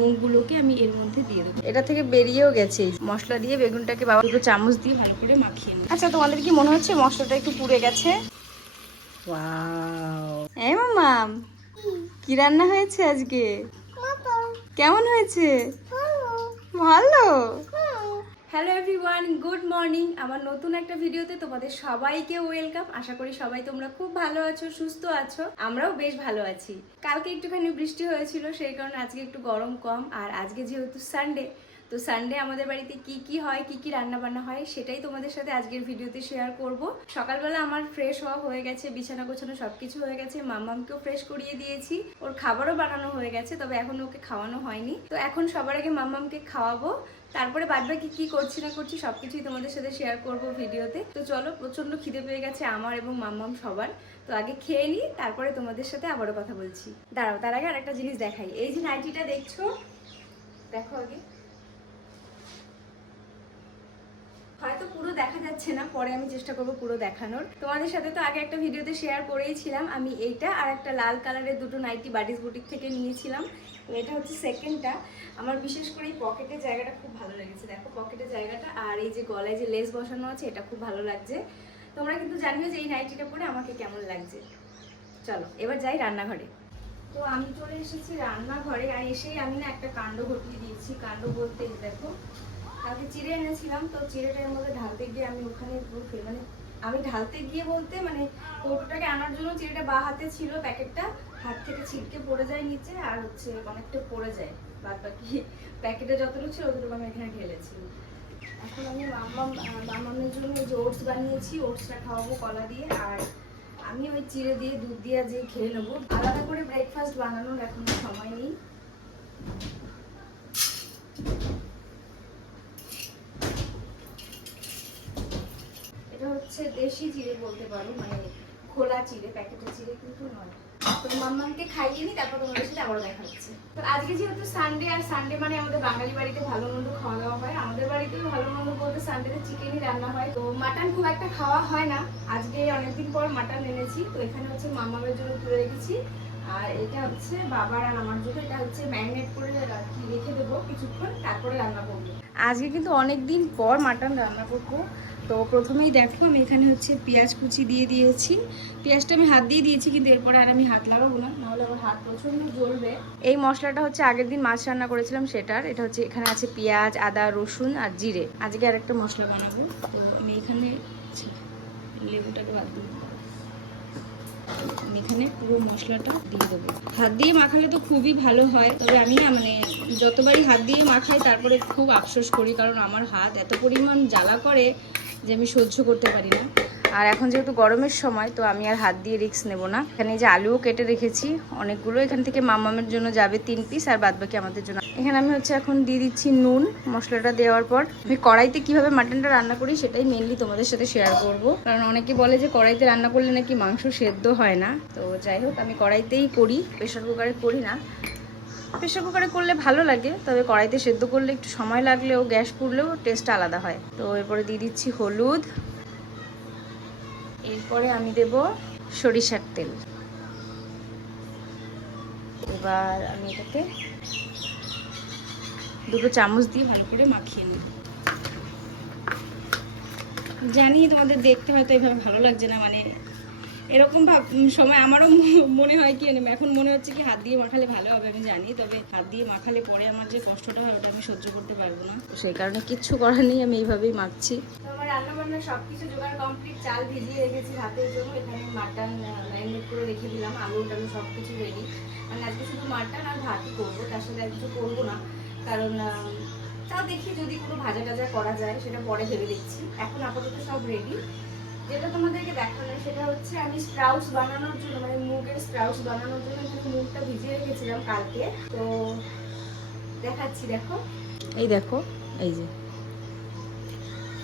মুগগুলোকে আমি এর মধ্যে দিয়ে দেবো। এটা থেকে বেরিয়েও গেছে। মশলা দিয়ে বেগুনটাকে বাবা দুটো চামচ দিয়ে ভালো করে মাখিয়ে নিই। আচ্ছা, তোমাদের কি মনে হচ্ছে মশলাটা একটু পুড়ে গেছে? ওয়াও, এই মাম্মাম, কি রান্না হয়েছে আজকে? কেমন হয়েছে? ভালো। Hello everyone, good morning. আমার নতুন একটা ভিডিওতে তোমাদের সবাইকে ওয়েলকাম। আশা করি সবাই তোমরা খুব ভালো আছো, সুস্থ আছো। আমরাও বেশ ভালো আছি। কালকে একটুখানি বৃষ্টি হয়েছিল, সেই কারণে আজকে একটু গরম কম। আর আজকে যেহেতু সানডে, তো সানডে আমাদের বাড়িতে কি হয়, কি রান্না বান্না হয়, সেটাই তোমাদের সাথে আজকের ভিডিওতে শেয়ার করব। সকালবেলা আমার ফ্রেশ হওয়া হয়ে গেছে, বিছানা গোছানো সবকিছু হয়ে গেছে, মাম্মামকেও ফ্রেশ করিয়ে দিয়েছি, ওর খাবারও বানানো হয়ে গেছে, তবে এখন ওকে খাওয়ানো হয়নি। তো এখন সবার আগে মাম্মামকে খাওয়াবো, তারপরে বাদবাকি কি করছি না করছি সবকিছুই তোমাদের সাথে শেয়ার করব ভিডিওতে। তো চলো, প্রচন্ড খিদে পেয়ে গেছে আমার এবং মাম্মাম সবার। তো আগে খেয়ে নিই, তারপরে তোমাদের সাথে আবারও কথা বলছি। দাঁড়াও, তার আগে আরেকটা জিনিস দেখাই। এই যে নাইটিটা দেখছো, দেখো আগে। হয়তো পুরো দেখা যাচ্ছে না, পরে আমি চেষ্টা করবো পুরো দেখানোর। তোমাদের সাথে তো আগে একটা ভিডিওতে শেয়ার করেইছিলাম আমি এইটা আর একটা লাল কালারের দুটো নাইটি বাডিস বুটিক থেকে নিয়েছিলাম। তো এটা হচ্ছে সেকেন্ডটা। আমার বিশেষ করে এই পকেটের জায়গাটা খুব ভালো লেগেছে। দেখো পকেটের জায়গাটা, আর এই যে গলায় যে লেস বসানো আছে, এটা খুব ভালো লাগছে। তোমরা কিন্তু জানিও যে এই নাইটিটা পরে আমাকে কেমন লাগছে। চলো এবার যাই রান্নাঘরে। তো আমি চলে এসেছি রান্নাঘরে, আর এসেই আমি না একটা কাণ্ড ঘটিয়ে দিয়েছি। কাণ্ড বলতে দেখো, কালকে চিড়ে এনেছিলাম, তো চিড়েটার মধ্যে ঢালতে গিয়ে আমি ওখানে মানে আমি ঢালতে গিয়ে বলতে মানে কৌটোটাকে আনার জন্য চিড়েটা বা হাতে ছিল, প্যাকেটটা হাত থেকে ছিটকে পড়ে যায় নিচে, আর হচ্ছে অনেকটা পড়ে যায়। বাদ বাকি প্যাকেটে যতটুকু ছিল ততটুকু আমি এখানে ঢেলেছি। এখন আমি মামামের জন্য যে ওটস বানিয়েছি, ওটসটা খাওয়াবো কলা দিয়ে, আর আমি ওই চিড়ে দিয়ে দুধ দিয়ে যে খেয়ে নেবো। আলাদা করে ব্রেকফাস্ট বানানোর এখন সময় নেই। এটা হচ্ছে দেশি চিড়ে বলতে পারো, মানে খোলা চিড়ে, প্যাকেটের চিড়ে কিন্তু নয়। তো মাম্মামকে খাইয়ে নি, তারপর তোমাদের সাথে আবারও দেখা হচ্ছে। তো আজকে যেহেতু সানডে, আর সানডে মানে আমাদের বাঙালি বাড়িতে ভালো মন্দ খাওয়া দাওয়া হয়। আমাদের বাড়িতেও ভালো মন্দ বলতে সানডেতে চিকেনই রান্না হয়। তো মাটন খুব একটা খাওয়া হয় না, আজকে অনেকদিন পর মাটন এনেছি। তো এখানে হচ্ছে মাম্মামের জন্য তুলে রেখেছি, আর এটা হচ্ছে বাবার আর আমার জন্য। এটা হচ্ছে ম্যারিনেট করে রেখে দেবো কিছুক্ষণ, তারপরে রান্না করবো। আজকে কিন্তু অনেকদিন পর মাটন রান্না করবো। তো প্রথমেই দেখো আমি এখানে হচ্ছে পেঁয়াজ কুচি দিয়ে দিয়েছি। পেঁয়াজটা আমি হাত দিয়ে দিয়েছি, কিন্তু এরপরে আর আমি হাত লাগাবো না, নাহলে আমার হাত প্রচণ্ড জ্বলবে। এই মশলাটা হচ্ছে আগের দিন মাছ রান্না করেছিলাম সেটার। এটা হচ্ছে এখানে আছে পেঁয়াজ, আদা, রসুন আর জিরে। আজকে আর একটা মশলা বানাবো। তো আমি এখানে লেবুটাকে বাদ দিই, আমি এখানে পুরো মশলাটা দিয়ে দেবো। হাত দিয়ে মাখালে তো খুবই ভালো হয়, তবে আমি না মানে যতবারই হাত দিয়ে মাখাই তারপরে খুব আফসোস করি, কারণ আমার হাত এত পরিমাণ জ্বালা করে যে আমি সহ্য করতে পারি না। আর এখন যেহেতু গরমের সময়, তো আমি আর হাত দিয়ে রিস্ক নেব না। এখানে যে আলুও কেটে রেখেছি অনেকগুলো, এখান থেকে মামামের জন্য যাবে 3 পিস, আর বাদবাকি আমাদের জন্য। এখানে আমি হচ্ছে এখন দিয়ে দিচ্ছি নুন। মশলাটা দেওয়ার পর আমি কড়াইতে কিভাবে মাটনটা রান্না করি সেটাই মেনলি তোমাদের সাথে শেয়ার করব, কারণ অনেকে বলে যে কড়াইতে রান্না করলে নাকি মাংস সেদ্ধ হয় না। তো যাই হোক, আমি কড়াইতেই করি, প্রেশার কুকারে করি না। প্রেশার কুকারে করলে ভালো লাগে, তবে কড়াইতে সেদ্ধ করলে একটু সময় লাগলেও, গ্যাস পুড়লেও টেস্ট আলাদা হয়। তো এরপরে দিয়ে দিচ্ছি হলুদ, এরপরে আমি দেব সরিষার তেল। এবার আমি এটাকে 2 চামচ দিয়ে ভালো করে মাখিয়ে নিই। জানি তোমাদের দেখতে হয়তো এভাবে ভালো লাগছে না, মানে এরকম সময় আমারও মনে হয় কি, এখন মনে হচ্ছে কি হাত দিয়ে মাখালে ভালো হবে, আমি জানি, তবে হাত দিয়ে মাখালে পরে আমার যে কষ্টটা হয় ওটা আমি সহ্য করতে পারবো না। সেই কারণে কিচ্ছু করার নেই, আমি এইভাবেই মাখছি। তো আমার রান্না বান্না সবকিছু জোগাড় কমপ্লিট। চাল ভিজিয়ে রেখেছি ভাতের জন্য, এখানে মাটন ম্যারিনেট করে রেখে দিলাম, আলু টালু সবকিছু রেডি। মানে আজকে শুধু মাটন আর ভাতই করবো, তার সাথে আর কিছু করবো না, কারণ তাও দেখি যদি কোনো ভাজা টাজা করা যায়, সেটা পরে ভেবে দেখছি। এখন আপাতত সব রেডি। যেটা তোমাদেরকে দেখানো সেটা হচ্ছে আমি স্প্রাউটস বানানোর জন্য, মানে মুগের স্প্রাউটস বানানোর জন্য এখানে মুগটা ভিজিয়ে রেখেছিলাম কালকে। তো দেখাচ্ছি, দেখো, এই দেখো, এই যে।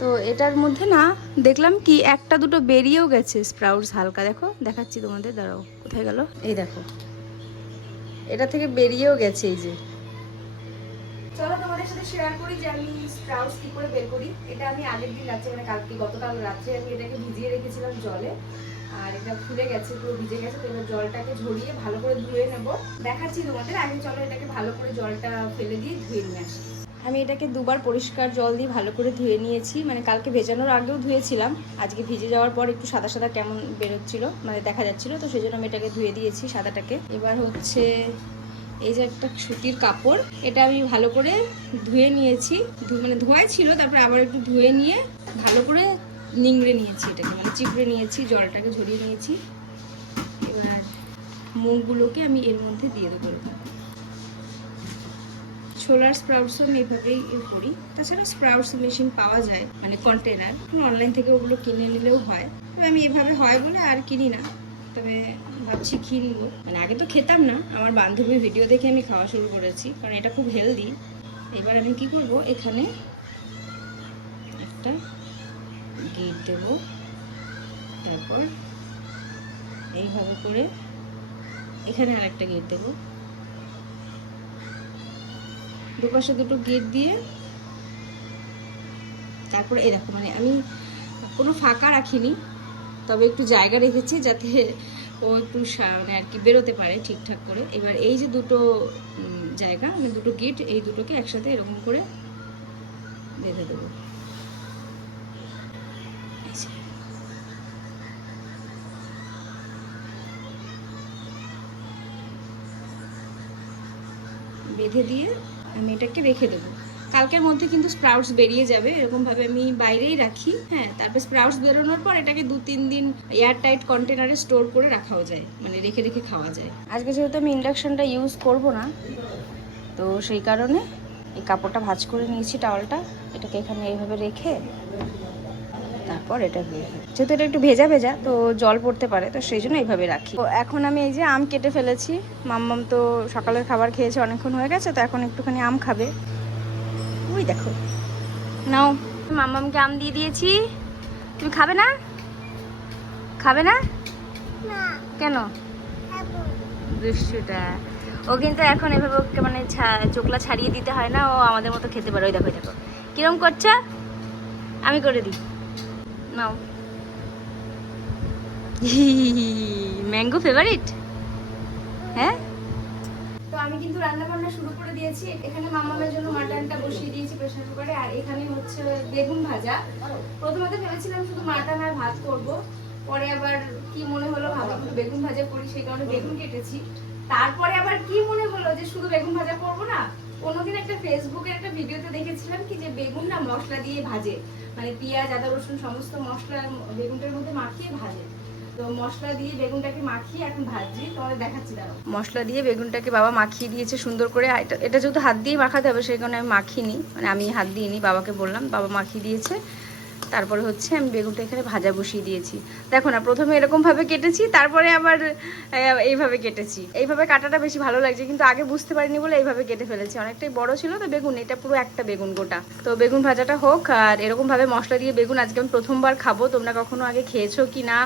তো এটার মধ্যে না দেখলাম কি একটা দুটো বেরিয়েও গেছে স্প্রাউটস হালকা, দেখো দেখাচ্ছি তোমাদের, দাঁড়াও কোথায় গেল, এই দেখো, এটা থেকে বেরিয়েও গেছে, এই যে। চলো তোমাদের সাথে শেয়ার করি যে আমি স্প্রাউটস কি করে বের করি। এটা আমি আগের দিন রাত্রে মানে কালকে গতকাল রাত্রে আমি এটাকে ভিজিয়ে রেখেছিলাম জলে, আর এটা ফুলে গেছে, পুরো ভিজে গেছে। তো এবার জলটাকে ঝরিয়ে ভালো করে ধুয়ে নেব, দেখাচ্ছি তোমাদের। আগে চলো এটাকে ভালো করে জলটা ফেলে দিয়ে ধুয়ে নিয়ে আসি। আমি এটাকে দুবার পরিষ্কার জল দিয়ে ভালো করে ধুয়ে নিয়েছি, মানে কালকে ভেজানোর আগেও ধুয়েছিলাম, আজকে ভিজে যাওয়ার পর একটু সাদা সাদা কেমন বেরোচ্ছিল মানে দেখা যাচ্ছিল, তো সেই জন্য আমি এটাকে ধুয়ে দিয়েছি সাদাটাকে। এবার হচ্ছে এই যে একটা সুতির কাপড়, এটা আমি ভালো করে ধুয়ে নিয়েছি, মানে ধোয়াই ছিল, তারপরে আবার একটু ধুয়ে নিয়ে ভালো করে নিংড়ে নিয়েছি, এটাকে মানে চিপড়ে নিয়েছি, জলটাকে ঝরিয়ে নিয়েছি। এবার মুগগুলোকে আমি এর মধ্যে দিয়ে দেবো। ছোলার স্প্রাউটসও আমি এভাবেই করি, তাছাড়া স্প্রাউটস মেশিন পাওয়া যায় মানে কন্টেনার, অনলাইন থেকে ওগুলো কিনে নিলেও হয়। তবে আমি এভাবে হয় বলে আর কিনি না, তবে ভাবছি কিনবো। মানে আগে তো খেতাম না, আমার বান্ধবীর ভিডিও দেখে আমি খাওয়া শুরু করেছি, কারণ এটা খুব হেলদি। এবার আমি কি করব, এখানে একটা গিট দেব, তারপর এইভাবে করে এখানে আরেকটা গিট দেব, দুপাশে দুটো গিট দিয়ে তারপরে এই দেখো মানে আমি কোনো ফাঁকা রাখিনি, তবে একটু জায়গা রেখেছি যাতে ও একটু মানে আর কি বেরোতে পারে ঠিকঠাক করে। এবার এই যে দুটো জায়গা মানে দুটো গিট, এই দুটোকে একসাথে এরকম করে বেঁধে দেবো। বেঁধে দিয়ে আমি এটাকে রেখে দেবো। কালকের মধ্যে কিন্তু স্প্রাউটস বেরিয়ে যাবে, এরকমভাবে আমি বাইরেই রাখি। হ্যাঁ, তারপর স্প্রাউটস বেরোনোর পর এটাকে 2-3 দিন এয়ার টাইট কন্টেনারে স্টোর করে রাখাও যায়, মানে রেখে রেখে খাওয়া যায়। আজকে যেহেতু আমি ইন্ডাকশনটা ইউজ করব না, তো সেই কারণে এই কাপড়টা ভাঁজ করে নিয়েছি, টাওয়ালটা, এটাকে এখানে এইভাবে রেখে তারপর এটা যেহেতু এটা একটু ভেজা ভেজা তো জল পড়তে পারে, তো সেই জন্য এইভাবে রাখি। তো এখন আমি এই যে আম কেটে ফেলেছি, মাম্মাম তো সকালের খাবার খেয়েছে, অনেকক্ষণ হয়ে গেছে, তো এখন একটুখানি আম খাবে। ওই দেখো, নাও, মাম্মামকে আম দিয়ে দিয়েছি। তুমি খাবে না? খাবে না কেন? দুষ্টুটা, ও কিন্তু এখন এভাবে ওকে মানে চোখলা ছাড়িয়ে দিতে হয় না, ও আমাদের মতো খেতে পারে। ওই দেখো দেখো কিরম করছে, আমি করে দিই, নাও। Mango favourite? হ্যাঁ, তো আমি কিন্তু রান্না বান্না শুরু করে দিয়েছি। এখানে মামামের জন্য মাটনটা বসিয়ে দিয়েছি প্রেসার কুকারে, আর এখানে হচ্ছে বেগুন ভাজা। প্রথমে তো ভেবেছিলাম শুধু মাটন আর ভাত করব, পরে আবার কি মনে হলো ভাবলাম একটু বেগুন ভাজা করি, সেই কারণে বেগুন কেটেছি। তারপরে আবার কি মনে হলো যে শুধু বেগুন ভাজা করব না, কোনোদিন একটা ফেসবুকে একটা ভিডিওতে দেখেছিলাম কি যে বেগুন না মশলা দিয়ে ভাজে, মানে পেঁয়াজ আদা রসুন সমস্ত মশলা বেগুনটার মধ্যে মাখিয়ে ভাজে। তো মশলা দিয়ে বেগুনটাকে মাখিয়ে এখন ভাজি, তোমাদের দেখাচ্ছি দাঁড়াও। মশলা দিয়ে বেগুনটাকে বাবা মাখিয়ে দিয়েছে সুন্দর করে। এটা যেহেতু হাত দিয়ে মাখাতে হবে সেই কারণে আমি মাখিনি, মানে আমি হাত দিইনি, বাবাকে বললাম, বাবা মাখিয়ে দিয়েছে। তারপরে হচ্ছে আমি বেগুনটা এখানে ভাজা বসিয়ে দিয়েছি। দেখো না, প্রথমে এরকমভাবে কেটেছি, তারপরে আবার এইভাবে কেটেছি। এইভাবে কাটাটা বেশি ভালো লাগছে, কিন্তু আগে বুঝতে পারিনি বলে এইভাবে কেটে ফেলেছি। অনেকটাই বড় ছিল তো বেগুন, এটা পুরো একটা বেগুন গোটা। তো বেগুন ভাজাটা হোক, আর এরকমভাবে মশলা দিয়ে বেগুন আজকে আমি প্রথমবার খাবো। তোমরা কখনো আগে খেয়েছো কি না,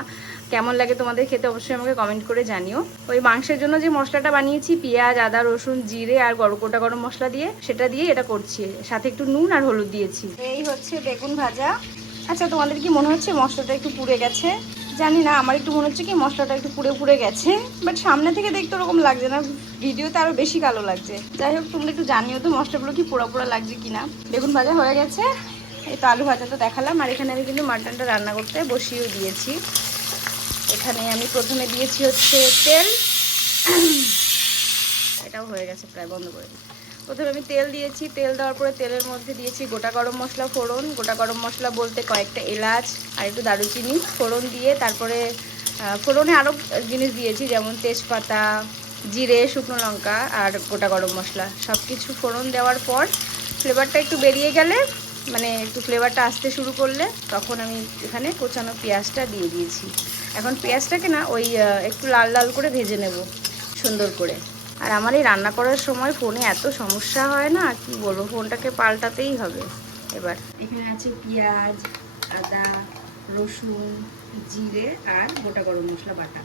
কেমন লাগে তোমাদের খেতে অবশ্যই আমাকে কমেন্ট করে জানিও। ওই মাংসের জন্য যে মশলাটা বানিয়েছি পেঁয়াজ আদা রসুন জিরে আর গোটা গরম মশলা দিয়ে, সেটা দিয়ে এটা করছি, সাথে একটু নুন আর হলুদ দিয়েছি। এই হচ্ছে বেগুন ভাজা। আচ্ছা, তোমাদের কি মনে হচ্ছে মশলাটা একটু পুড়ে গেছে? জানি না, আমার একটু মনে হচ্ছে কি মশলাটা একটু পুড়ে গেছে, বাট সামনে থেকে দেখতে ওরকম লাগছে না, ভিডিওতে আরো বেশি কালো লাগছে। যাই হোক, তোমরা একটু জানিও তো মশলাগুলো কি পোড়া পোড়া লাগছে কিনা। বেগুন ভাজা হয়ে গেছে, এই তো আলু ভাজাটা দেখালাম। আর এখানে আমি কিন্তু মাটনটা রান্না করতে বসিয়েও দিয়েছি। এখানে আমি প্রথমে দিয়েছি হচ্ছে তেল, এটাও হয়ে গেছে প্রায়, বন্ধ করে দিই। প্রথমে আমি তেল দিয়েছি, তেল দেওয়ার পরে তেলের মধ্যে দিয়েছি গোটা গরম মশলা ফোড়ন। গোটা গরম মশলা বলতে কয়েকটা এলাচ আর একটু দারুচিনি ফোড়ন দিয়ে, তারপরে ফোড়নে আরও জিনিস দিয়েছি, যেমন তেজপাতা জিরে শুকনো লঙ্কা আর গোটা গরম মশলা। সব কিছু ফোড়ন দেওয়ার পর ফ্লেভারটা একটু বেরিয়ে গেলে, মানে একটু ফ্লেভারটা আসতে শুরু করলে, তখন আমি এখানে কোচানো পেঁয়াজটা দিয়ে দিয়েছি। এখন পেঁয়াজটাকে না ওই একটু লাল লাল করে ভেজে নেব সুন্দর করে। আর আমার এই রান্না করার সময় ফোনে এত সমস্যা হয় না, কি বলবো, ফোনটাকে পাল্টাতেই হবে। এবার এখানে আছে পেঁয়াজ আদা রসুন জিরে আর গোটা গরম মশলা বাটা।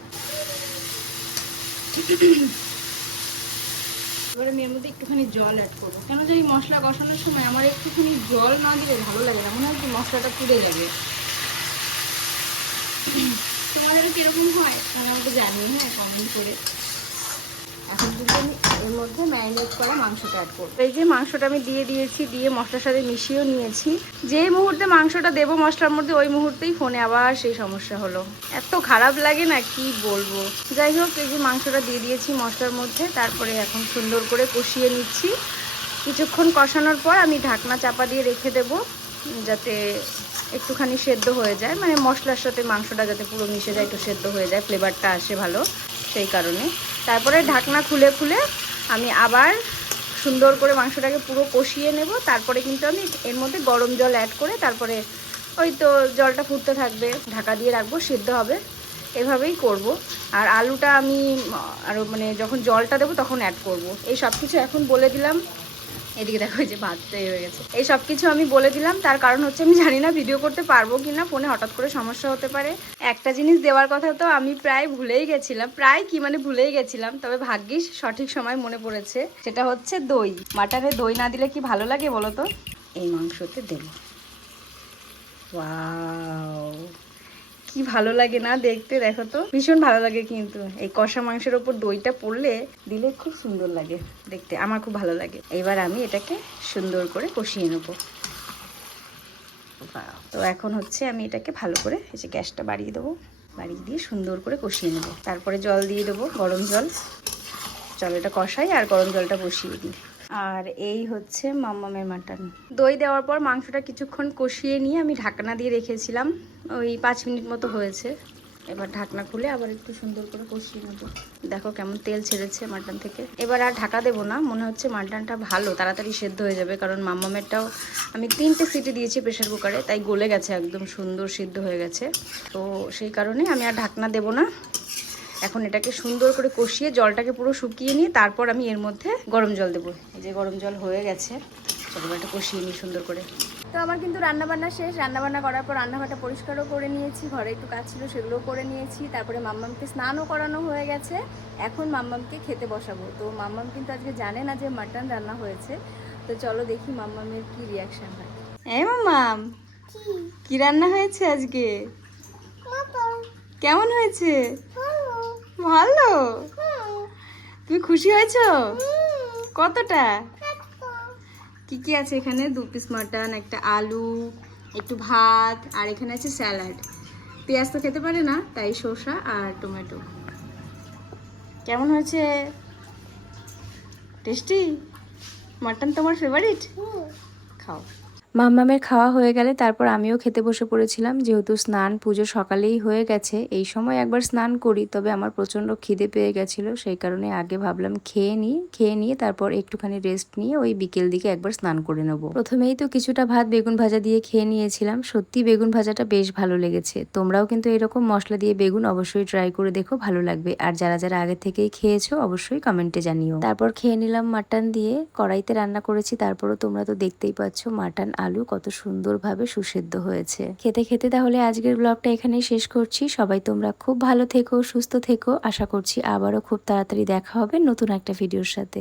এবার আমি এর মধ্যে একটুখানি জল অ্যাড করবো, কেন জানি মশলা কষানোর সময় আমার একটুখানি জল না দিলে ভালো লাগে না, মনে হয় কি মশলাটা পুড়ে যাবে। তোমাদের কিরকম হয় তাহলে আমাকে জানিও, হ্যাঁ, কমেন্ট করে। এখন কিন্তু আমি এর মধ্যে ম্যারিনেট করা মাংসটা অ্যাড করবো। এই যে মাংসটা আমি দিয়ে দিয়েছি, দিয়ে মশলার সাথে মিশিয়েও নিয়েছি। যে মুহূর্তে মাংসটা দেবো মশলার মধ্যে ওই মুহূর্তেই ফোনে আবার সেই সমস্যা হলো, এত খারাপ লাগে না কি বলবো। যাই হোক, এই যে মাংসটা দিয়ে দিয়েছি মশলার মধ্যে, তারপরে এখন সুন্দর করে কষিয়ে নিচ্ছি। কিছুক্ষণ কষানোর পর আমি ঢাকনা চাপা দিয়ে রেখে দেবো, যাতে একটুখানি সেদ্ধ হয়ে যায়, মানে মশলার সাথে মাংসটা যাতে পুরো মিশে যায়, একটু সেদ্ধ হয়ে যায়, ফ্লেভারটা আসে ভালো, সেই কারণে। তারপরে ঢাকনা খুলে আমি আবার সুন্দর করে মাংসটাকে পুরো কষিয়ে নেব। তারপরে কিন্তু আমি এর মধ্যে গরম জল অ্যাড করে তারপরে ওই তো জলটা ফুটতে থাকবে, ঢাকা দিয়ে রাখবো, সিদ্ধ হবে, এভাবেই করব। আর আলুটা আমি আরও মানে যখন জলটা দেবো তখন অ্যাড করব। এই সব কিছু এখন বলে দিলাম। এদিকে দেখো যে ভাতটাই হয়ে গেছে। এই সব কিছু আমি বলে দিলাম, তার কারণ হচ্ছে আমি জানি না ভিডিও করতে পারবো কি না, ফোনে হঠাৎ করে সমস্যা হতে পারে। একটা জিনিস দেওয়ার কথা তো আমি প্রায় ভুলেই গেছিলাম, ভুলেই গেছিলাম, তবে ভাগ্যিস সঠিক সময় মনে পড়েছে, সেটা হচ্ছে দই। মাটনে দই না দিলে কি ভালো লাগে বলো তো? এই মাংসতে দেব। ওয়াও, কি ভালো লাগে না দেখতে, দেখো তো ভীষণ ভালো লাগে। কিন্তু এই কষা মাংসের ওপর দইটা পড়লে দিলে খুব সুন্দর লাগে দেখতে, আমার খুব ভালো লাগে। এবার আমি এটাকে সুন্দর করে কষিয়ে নেব। তো এখন হচ্ছে আমি এটাকে ভালো করে এই যে গ্যাসটা বাড়িয়ে দেবো, বাড়িয়ে দিয়ে সুন্দর করে কষিয়ে নেব। তারপরে জল দিয়ে দেবো, গরম জল। জলটা কষাই আর গরম জলটা বসিয়ে দিই। আর এই হচ্ছে মাম্মামের মাটন। দই দেওয়ার পর মাংসটা কিছুক্ষণ কষিয়ে নিয়ে আমি ঢাকনা দিয়ে রেখেছিলাম, ওই 5 মিনিট মতো হয়েছে। এবার ঢাকনা খুলে আবার একটু সুন্দর করে কষিয়ে নেবো। দেখো কেমন তেল ছেড়েছে মাটন থেকে। এবার আর ঢাকা দেবো না, মনে হচ্ছে মাটনটা ভালো তাড়াতাড়ি সেদ্ধ হয়ে যাবে, কারণ মাম্মামেরটাও আমি 3টে সিটি দিয়েছি প্রেশার কুকারে, তাই গলে গেছে, একদম সুন্দর সিদ্ধ হয়ে গেছে। তো সেই কারণে আমি আর ঢাকনা দেবো না। এখন এটাকে সুন্দর করে কষিয়ে জলটাকে পুরো শুকিয়ে নিয়ে তারপর আমি এর মধ্যে গরম জল দেবো। এই যে গরম জল হয়ে গেছে, চলো এটা কষিয়ে নিই সুন্দর করে। তো আমার কিন্তু রান্নাবান্না শেষ। রান্নাবান্না করার পর রান্নাঘরটা পরিষ্কারও করে নিয়েছি, ঘরে একটু কাজ ছিল সেগুলোও করে নিয়েছি। তারপরে মাম্মামকে স্নানও করানো হয়ে গেছে। এখন মাম্মামকে খেতে বসাবো। তো মাম্মাম কিন্তু আজকে জানে না যে মাটন রান্না হয়েছে। তো চলো দেখি মাম্মামের কি রিয়াকশন হয়। এই মাম্মাম, কি রান্না হয়েছে আজকে? কেমন হয়েছে? ভালো। তুমি খুশি হয়েছো? কতটা? কি কি আছে এখানে? 2 পিস মাটন, একটা আলু, একটু ভাত, আর এখানে আছে স্যালাড। পেঁয়াজ তো খেতে পারে না, তাই শসা আর টমেটো। কেমন হয়েছে? টেস্টি? মাটন তোমার ফেভারিট? খাও। মাম্মামের খাওয়া হয়ে গেলে তারপর আমিও খেতে বসে পড়েছিলাম। যেহেতু স্নান পুজো সকালেই হয়ে গেছে, এই সময় একবার স্নান করি, তবে আমার প্রচণ্ড খিদে পেয়ে গেছিলো, সেই কারণে আগে ভাবলাম খেয়ে নিয়ে তারপর একটুখানি রেস্ট নিয়ে ওই বিকেল দিকে একবার স্নান করে নেবো। প্রথমেই তো কিছুটা ভাত বেগুন ভাজা দিয়ে খেয়ে নিয়েছিলাম। সত্যি বেগুন ভাজাটা বেশ ভালো লেগেছে। তোমরাও কিন্তু এরকম মশলা দিয়ে বেগুন অবশ্যই ট্রাই করে দেখো, ভালো লাগবে। আর যারা যারা আগে থেকেই খেয়েছো অবশ্যই কমেন্টে জানিও। তারপর খেয়ে নিলাম মাটন দিয়ে, কড়াইতে রান্না করেছি। তারপরও তোমরা তো দেখতেই পাচ্ছ মাটন আলু কত সুন্দরভাবে সুসেদ্ধ হয়েছে। খেতে খেতে তাহলে আজকের ব্লগটা এখানেই শেষ করছি। সবাই তোমরা খুব ভালো থেকো, সুস্থ থেকো। আশা করছি আবারও খুব তাড়াতাড়ি দেখা হবে নতুন একটা ভিডিওর সাথে।